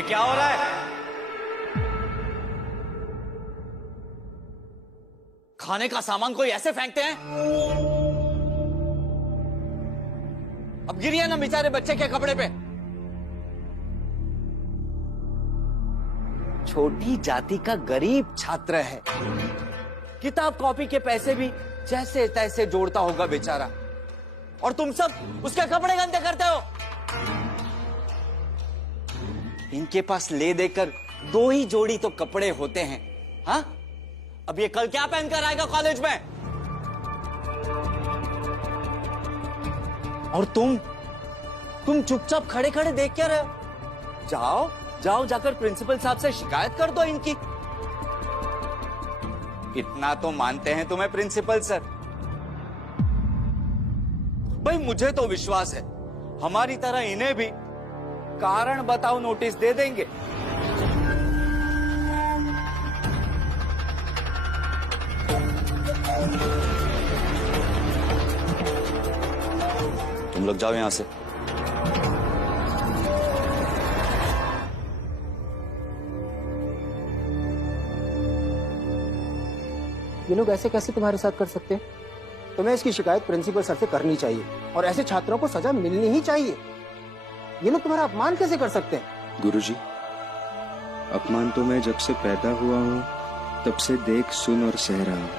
ये क्या हो रहा है? खाने का सामान कोई ऐसे फेंकते हैं? अब गिरिए ना बेचारे बच्चे के कपड़े पे। छोटी जाति का गरीब छात्र है, किताब कॉपी के पैसे भी जैसे तैसे जोड़ता होगा बेचारा, और तुम सब उसके कपड़े गंदे करते हो। इनके पास ले देकर 2 ही जोड़ी तो कपड़े होते हैं। हाँ, अब ये कल क्या पहनकर आएगा कॉलेज में? और तुम चुपचाप खड़े खड़े देख क्या रहे हो? जाओ जाओ, जाकर प्रिंसिपल साहब से शिकायत कर दो इनकी। इतना तो मानते हैं तुम्हें प्रिंसिपल सर। भाई मुझे तो विश्वास है हमारी तरह इन्हें भी कारण बताओ नोटिस दे देंगे। तुम लोग जाओ यहां से। ये लोग ऐसे कैसे तुम्हारे साथ कर सकते हैं? तुम्हें इसकी शिकायत प्रिंसिपल सर से करनी चाहिए और ऐसे छात्रों को सजा मिलनी ही चाहिए। ये लोग तुम्हारा अपमान कैसे कर सकते हैं? गुरुजी, अपमान तो मैं जब से पैदा हुआ हूँ तब से देख सुन और सह रहा हूँ।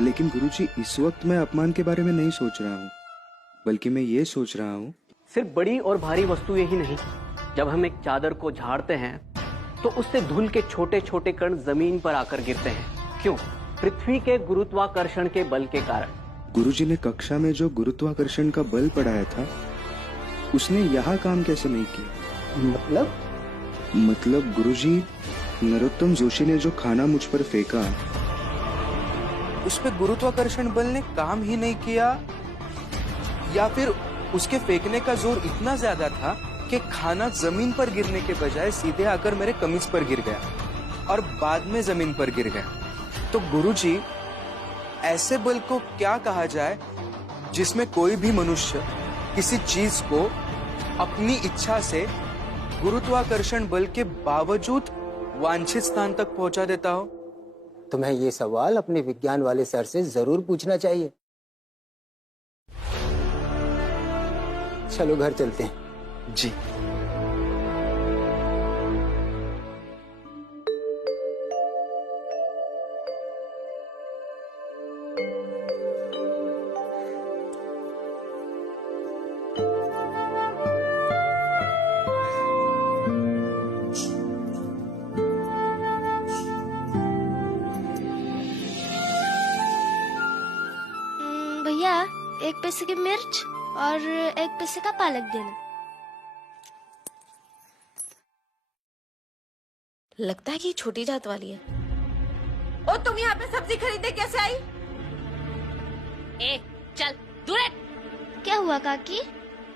लेकिन गुरुजी, इस वक्त मैं अपमान के बारे में नहीं सोच रहा हूँ, बल्कि मैं ये सोच रहा हूँ सिर्फ बड़ी और भारी वस्तुएं ही नहीं, जब हम एक चादर को झाड़ते हैं तो उससे धूल के छोटे छोटे कण जमीन पर आकर गिरते हैं। क्यों? पृथ्वी के गुरुत्वाकर्षण के बल के कारण। गुरुजी ने कक्षा में जो गुरुत्वाकर्षण का बल पढ़ाया था उसने यहाँ काम कैसे नहीं किया? मतलब गुरुजी, नरोत्तम जोशी ने जो खाना मुझ पर फेंका उस पे गुरुत्वाकर्षण बल ने काम ही नहीं किया, या फिर उसके फेंकने का जोर इतना ज्यादा था कि खाना जमीन पर गिरने के बजाय सीधे आकर मेरे कमीज पर गिर गया और बाद में जमीन पर गिर गया। तो गुरुजी, ऐसे बल को क्या कहा जाए जिसमें कोई भी मनुष्य किसी चीज को अपनी इच्छा से गुरुत्वाकर्षण बल के बावजूद वांछित स्थान तक पहुंचा देता हो? तुम्हें ये सवाल अपने विज्ञान वाले सर से जरूर पूछना चाहिए। चलो घर चलते हैं। जी। भैया, 1 पैसे की मिर्च और 1 पैसे का पालक देना। लगता है कि छोटी जात वाली है। और तुम यहाँ पे सब्जी खरीदने कैसे आई? ए, चल दूर हट। क्या हुआ काकी?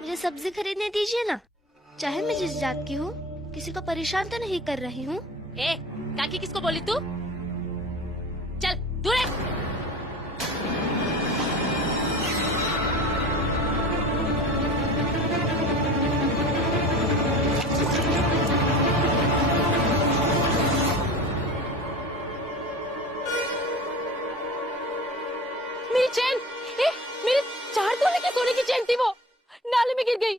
मुझे सब्जी खरीदने दीजिए ना। चाहे मैं जिस जात की हूँ, किसी को परेशान तो नहीं कर रही हूँ। ए, काकी किसको बोली तू? चल दूर हट। मेरी चैन, मेरे 4 तोले की सोने की चैन थी, वो नाले में गिर गई।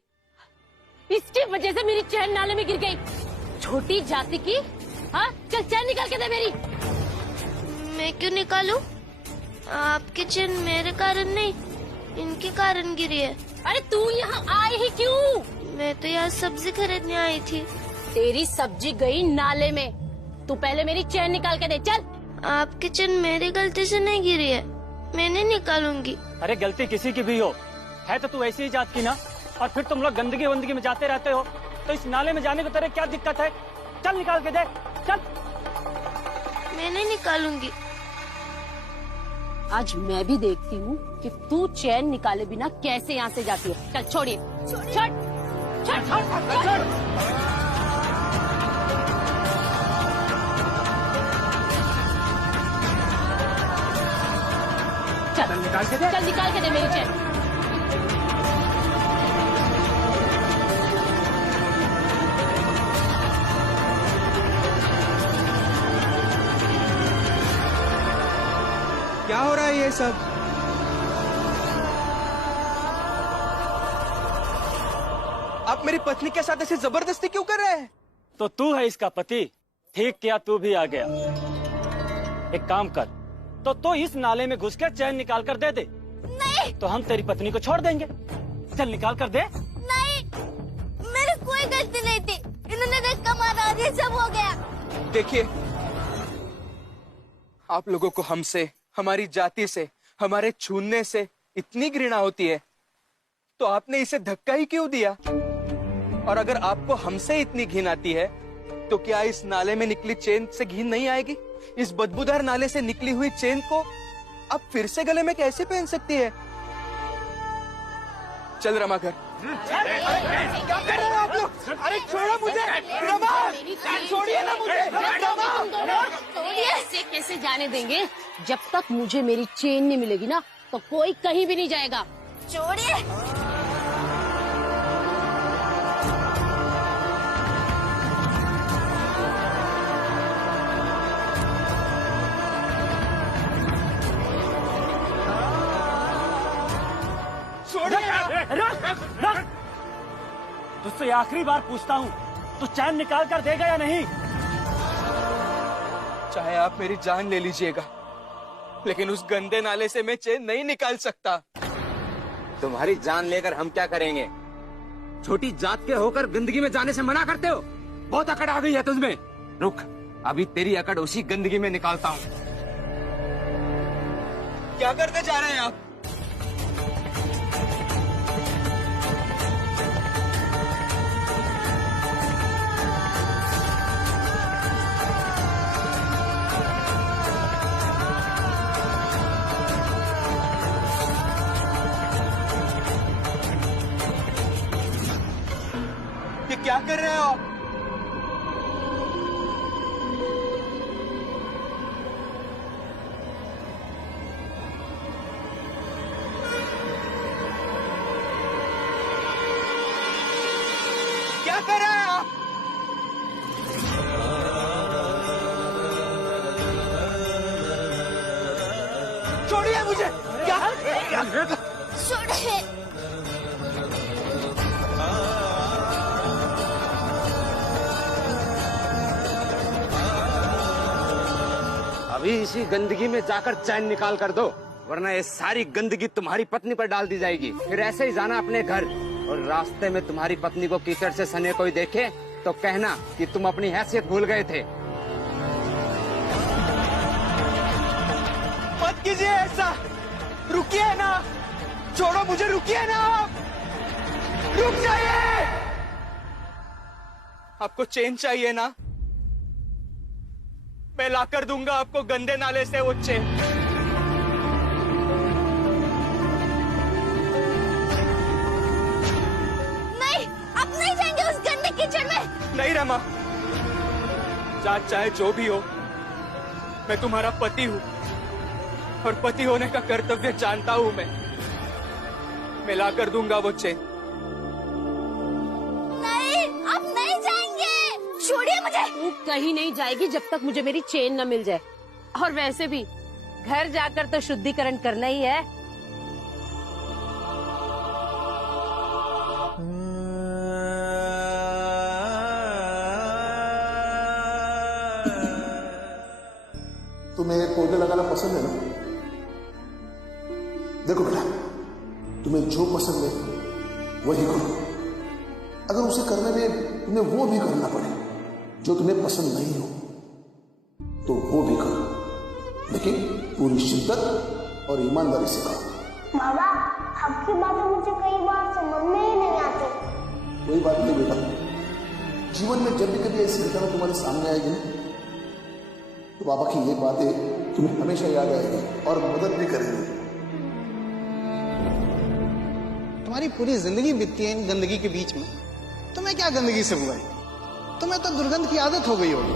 इसकी वजह से मेरी चैन नाले में गिर गई। छोटी जाति की। हाँ, चल चैन निकाल के दे मेरी। मैं क्यों निकालूं? आपकी चैन मेरे कारण नहीं, इनके कारण गिरी है। अरे तू यहाँ आई ही क्यों? मैं तो यहाँ सब्जी खरीदने आई थी। तेरी सब्जी गई नाले में। तू पहले मेरी चैन निकाल के दे, चल। आपकी चैन मेरी गलती से नहीं गिरी है, मैं नहीं निकालूंगी। अरे गलती किसी की भी हो, है तो तू ऐसी ही जात की ना। और फिर तुम लोग गंदगी वंदगी में जाते रहते हो, तो इस नाले में जाने को तेरे क्या दिक्कत है? चल निकाल के दे, चल। मैं नहीं निकालूंगी। आज मैं भी देखती हूँ कि तू चैन निकाले बिना कैसे यहाँ से जाती है। चल छोड़िए, छोड़, चल निकाल के दे मेरी चैन। क्या हो रहा है ये सब? आप मेरी पत्नी के साथ ऐसे जबरदस्ती क्यों कर रहे हैं? तो तू है इसका पति, ठीक किया तू भी आ गया। एक काम कर, तो इस नाले में घुस कर चैन निकाल कर दे दे। नहीं तो हम तेरी पत्नी को छोड़ देंगे। चल निकाल कर दे। नहीं, मेरी कोई गलती नहीं थी, इन्होंने धक्का मारा, ये सब हो गया। देखिए, आप लोगों को हमसे, हमारी जाति से, हमारे छूने से इतनी घृणा होती है, तो आपने इसे धक्का ही क्यों दिया? और अगर आपको हमसे इतनी घिन आती है, तो क्या इस नाले में निकली चेन से घिन नहीं आएगी? इस बदबूदार नाले से निकली हुई चेन को आप फिर से गले में कैसे पहन सकती है? चल रमा घर। क्या कर रहे हो आप लोग? अरे छोड़ो मुझे, रमा! छोड़िए ना मुझे, ऐसे कैसे जाने देंगे? जब तक मुझे मेरी चेन नहीं मिलेगी ना, तो कोई कहीं भी नहीं जाएगा। छोड़िए। तुझसे आखिरी बार पूछता हूँ, तू चैन निकाल कर देगा या नहीं? चाहे आप मेरी जान ले लीजिएगा, लेकिन उस गंदे नाले से मैं चैन नहीं निकाल सकता। तुम्हारी जान लेकर हम क्या करेंगे? छोटी जात के होकर गंदगी में जाने से मना करते हो? बहुत अकड़ आ गई है तुझमें। रुक, अभी तेरी अकड़ उसी गंदगी में निकालता हूँ। क्या करते जा रहे हैं आप? ये क्या कर रहे हो आप? क्या कर रहे हैं आप? छोड़िए मुझे। क्या? छोड़िए। अभी इसी गंदगी में जाकर चैन निकाल कर दो, वरना ये सारी गंदगी तुम्हारी पत्नी पर डाल दी जाएगी। फिर ऐसे ही जाना अपने घर, और रास्ते में तुम्हारी पत्नी को कीचड़ से सने कोई देखे तो कहना कि तुम अपनी हैसियत भूल गए थे। मत कीजिए ऐसा, रुकिए ना, छोड़ो मुझे, रुकिए ना आप, रुक जाइए। आपको चैन चाहिए ना? मैं लाकर दूंगा आपको गंदे नाले से वो चैन। नहीं, अब नहीं जाएंगे उस गंदे कीचड़ में। नहीं रमा, जात चाहे जो भी हो, मैं तुम्हारा पति हूँ, और पति होने का कर्तव्य जानता हूँ मैं लाकर दूंगा वो चैन। नहीं, अब नहीं जाएंगे, छोड़िए मुझे। तू कहीं नहीं जाएगी जब तक मुझे मेरी चेन न मिल जाए। और वैसे भी घर जाकर तो शुद्धिकरण करना ही है। तुम्हें पौधे लगाना पसंद है ना? देखो बेटा, तुम्हें जो पसंद है वही करो। अगर उसे करने में तुम्हें वो भी करना पड़े जो तुम्हें पसंद नहीं हो, तो वो भी करो, लेकिन पूरी शिद्दत और ईमानदारी से करो। बाबा, आपकी बातें मुझे कई बार समझ में ही नहीं आती। कोई बात नहीं बेटा, जीवन में जब भी कभी ऐसी घटना तुम्हारे सामने आएगी ना, तो बाबा की ये बातें तुम्हें हमेशा याद आएगी और मदद भी करेंगी। तुम्हारी पूरी जिंदगी बीतती है इन गंदगी के बीच में, तुम्हें क्या गंदगी से बुराई? तुम्हें तो दुर्गंध की आदत हो गई होगी।